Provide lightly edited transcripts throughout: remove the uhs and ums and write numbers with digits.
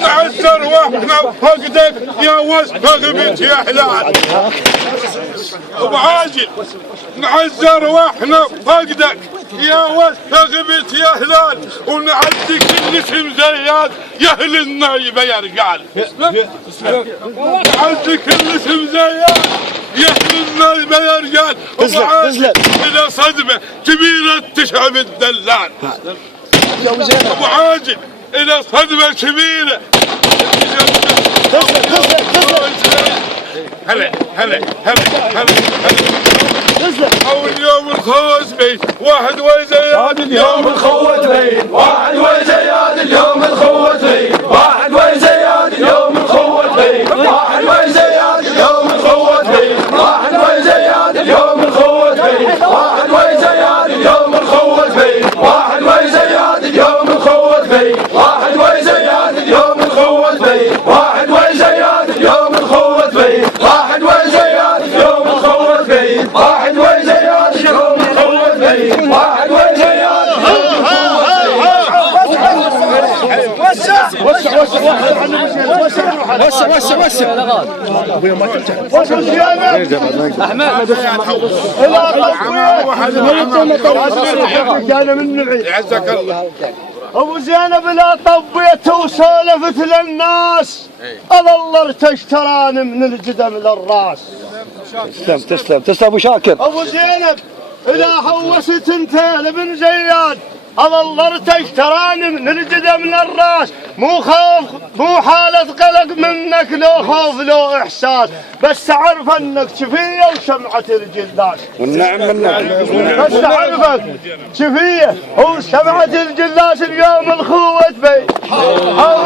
نعزر واحنا فقدك يا وسخ بنت يا هلال ابو عاجل نعزر واحنا فقدك يا وسخ بنت يا هلال ونعدي كل اسم زياد يا اهل النايبه يا رجال نعدي كل اسم زياد يا اهل النايبه يا رجال ابو عاجل الى صدمه كبيره تشعب الدلال ابو عاجل الى صدمه كبيره هلا هلا هلا هلا اول يوم الخوز بي واحد وزياد اليوم الخوت بين واحد وزياد اليوم الخوت بين واحد وزياد اليوم الخوت بين واحد وزياد اليوم الخوت بين واحد وزياد اليوم الخوت بين واحد وزياد اليوم الخوت بين واحد وزياد اليوم الخوت بين واحد وزياد اليوم الخوت بين واحد وزياد اليوم الخوت بين واحد وزياد اليوم الخوت بين واحد وزياد اليوم الخوت بين واحد وزياد ابو زينب لا طبيت وسولفت للناس الله ارتشتراني من الجدم للراس. تسلم ابو شاكر. ابو زينب اذا حوست انت لابن زياد الله ارتشتراني من الجدم للراس. مو خوف مو حالة قلق منك لو خوف لو احساس بس اعرف انك شفيه وشمعة الجلاس. والنعم منك بس اعرفك شفيه وشمعة الجلاس. اليوم الخوت بي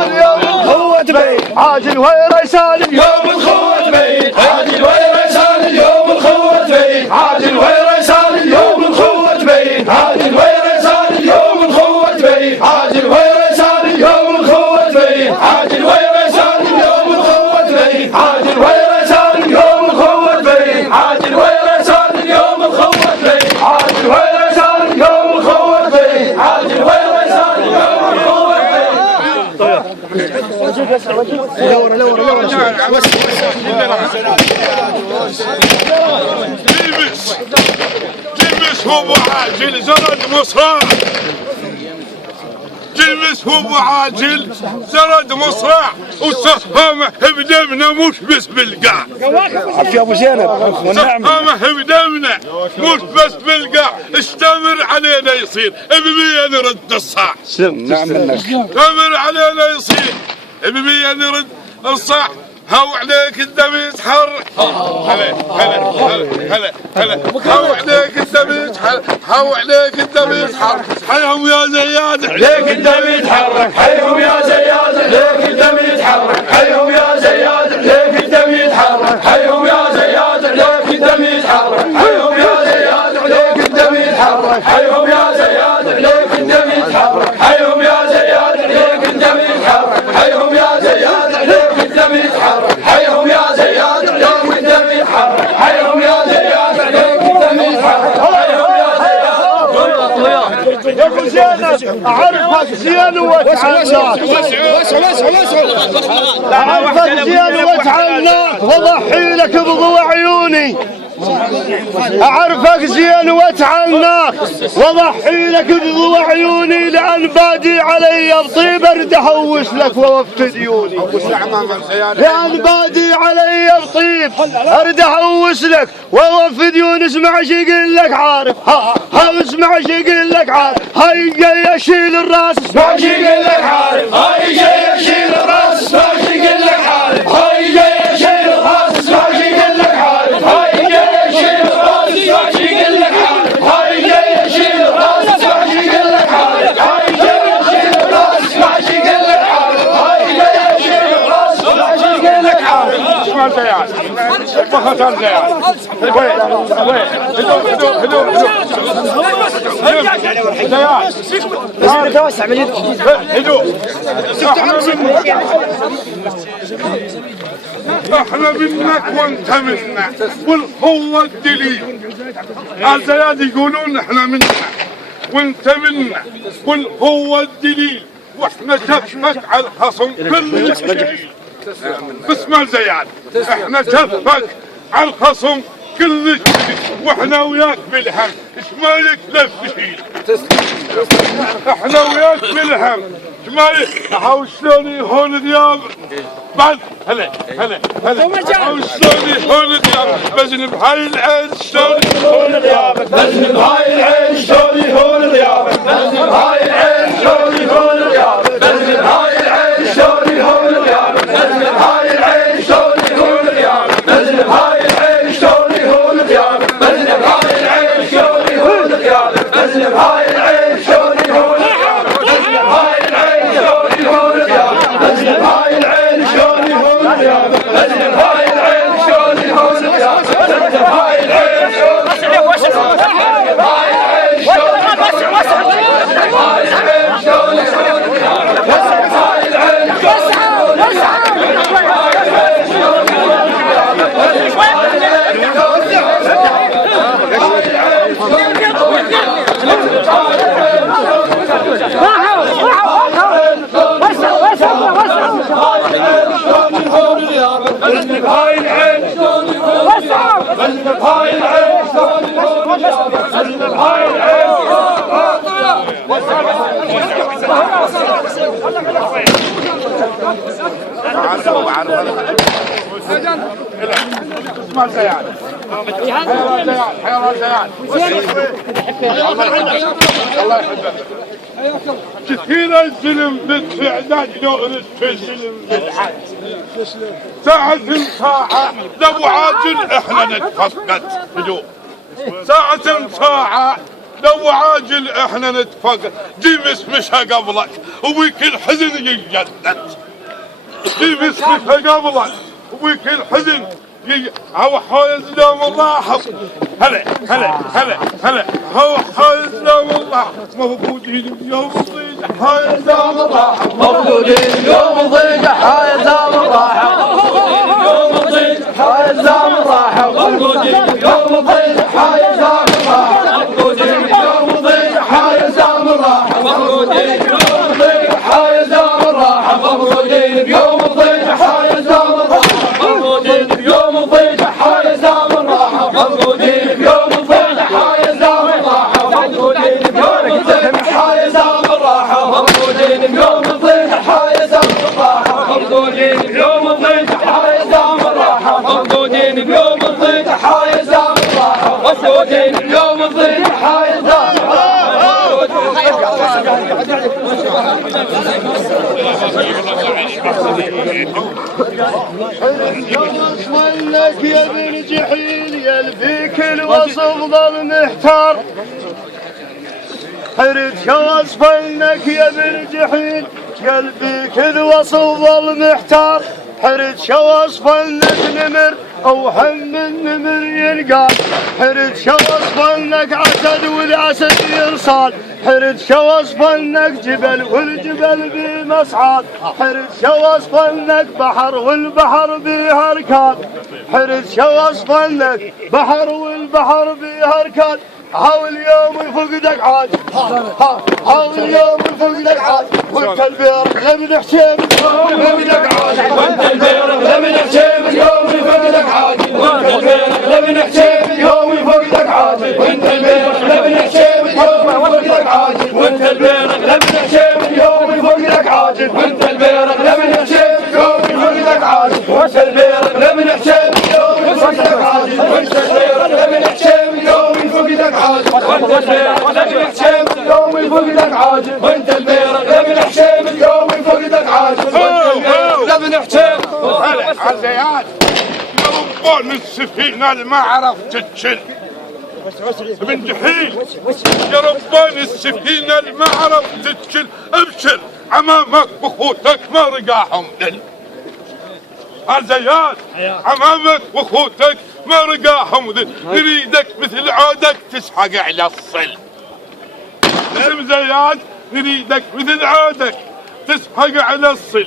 اليوم الخوت بي عاجل ويرسال اليوم الخوت بين عاجل ويرسال اليوم الخوت بين عاجل ويرسال اليوم الخوت بين عاجل ويرسال اليوم الخوت بين عاجل ويرسال اليوم الخوت بين عاجل ويرسال اليوم الخوت بين عاجل ويرسال اليوم الخوت بين عاجل ويرسال اليوم الخوت بين عاجل ويرسال اليوم الخوت بين عاجل ويرسال اليوم الخوت جلبس هو ابو عاجل زرد مصراع جلبس هو ابو عاجل زرد مصراع وسهامه بدمنا مش بس بالقاع. عافية ابو زينب والنعم. سهامه بدمنا مش بس بالقاع استمر علينا يصير ب100 نرد الصاع. نعم منك. استمر علينا يصير ب100 نرد الصاع. هاو عليك الدم يتحرك هلا هلا هلا هلا هاو عليك الدم يتحرك هاو عليك الدم يتحرك حيهم يا زياد عليك الدم يتحرك حيهم يا زياد عليك الدم يتحرك حيهم يا زياد عليك الدم يتحرك حيهم يا زياد عليك الدم يتحرك حيهم يا زياد عليك الدم يتحرك حيهم يا زياد عليك الدم يتحرك حيهم يا زياد عليك الدم يتحرك حيهم يا زياد عليك الدم يتحرك حيهم يا زياد عليك الدم يتحرك حيهم يا زياد عليك الدم يتحرك حيهم يا زياد. يا ابو زينب اعرفك زين واتعناك اعرفك زين واتعناك واضحي لك بضوء عيوني. اعرفك زين واتعناك واضحي لك بضوء عيوني لان بادي علي بطيب ارد احوش لك واوفي ديوني. لان بادي علي بطيب ارد احوش لك واوفي ديوني. اسمع شي يقول لك عارف ها اسمع شي يقول لك عارف هاي جاي اشيل الراس. اسمع شي يقول لك عارف هاي جاي اشيل الراس. اسمع شي يقول لك عارف هاي جاي اشيل الراس. اسمع شي يقول لك عارف هاي جاي اشيل الراس. اسمع شي يقول لك عارف هاي جاي اشيل الراس. اسمع شي يقول لك عارف هاي جاي اشيل الراس. اسمع شي يقول لك عارف هاي جاي اشيل الراس. اسمع شي يقول لك عارف. اسمع زياد فخر زياد وين هدوء احنا منك وانت منا والقوة الدليل. الزياد يقولون احنا منا وانت منا، قل هو الدليل واحنا شفك على الخصم كل شيء. اسمع زياد، احنا شفك على الخصم كل شيء واحنا وياك بالهم، ايش مالك لف شيء. احنا وياك بالهم، ايش مالك حاول شلون يهون دياب بعد. هلا حاول شلون يهون دياب بزن بهاي العين شلون يهون دياب، بزن بهاي العين شلون يهون دياب، بزن بهاي العين شلون يهون دياب، بزن بهاي العين شلون يهون دياب، بزن بهاي العين شلون يهون دياب، بزن بهاي العين شلون يهون دياب، بزن بهاي العين شلون يهون دياب، بزن بهاي العين شلون يهون دياب، بزن بهاي العين شلون يهون دياب، بزن بهاي العين شلون يهون دياب، بزن بهاي العين شلون يهون دياب، بزن بهاي العين اسمع زياد، حيوان زياد الله يحبك. كثير الزلم بالتعداد يؤنس في الزلم بالعد، ساعة ساعة لو عاجل احنا نتفقد هدوء، ساعة لو عاجل احنا نتفقد. جيمس مشى قبلك وبيك الحزن يجدد، جيمس مشى قبلك وبيك الحزن هو حايز لهم الله. هلا هو حايز لهم الله موجودين بيوم الضيق، حايز لهم الله موجودين بيوم الضيق، حايز لهم الله يوم الضيق، حايز لهم الله موجودين بيوم الضيق، حايز لهم الله موجودين بيوم الضيق، حايز لهم الله موجودين بيوم الضيق، حايز لهم الله موجودين بيوم الضيق، حايز لهم الله موجودين بيوم الضيق، حايز لهم الراحة موجودين بيوم الضيق، حايز لهم الراحة موجودين بيوم الضيق، حايز لهم الراحة موجودين بيوم الضيق، حايز لهم الراحة موجودين بيوم الضيق، حايز لهم الراحة موجودين بيوم الضيق، حايز لهم الراحة موجودين بيوم الضيق، حايز لهم لك يا ابن جحيل يلفيك الوصف ظل محتار، حرد وصف لك يا ابن جحيل قلبك الوصف ظل محتار، حرد وصف لك نمر او هم النمر ينقال، حرد وصف لك عسد والعسد يرصال، حرد وصف لك جبل والجبل بمصعد، حرد وصف لك بحر والبحر بها ركاب، حرد وصف لك بحر والبحر بها ركاب. حاول يوم يفقدك عاد، حاول يوم يفقدك عاد، وانت البيرق لمن حسين يفقدك عاد، وانت البيرق لمن حسين يوم يفقدك عاد، وانت البيرق لمن حسين يوم يفقدك عاد، وانت البيرق لمن حسين يوم يفقدك عاد، وانت البيرق لمن حسين يوم يفقدك عاد، وانت البيرق لمن حسين يوم يفقدك عاد، وانت البيرق لمن حسين يوم يفقدك عاد، وانت البيرق لمن حسين يوم يفقدك عاد، وانت البيرق لمن حسين يوم يفقدك عاد، وانت البيرق لمن حسين يوم يفقدك عاد، وانت البيرق لمن حسين. هلا زياد، يربون السفينة اللي ما عرفت تشل من جحيل، يربون السفينة اللي ما عرفت تشل، ابشر عمامك بخوتك ما رقاهم دل. زياد عمامك واخوتك ما رقاهم ذل، نريدك مثل عودك تسحق على الصل. اسم زياد نريدك مثل عودك تسحق على الصل.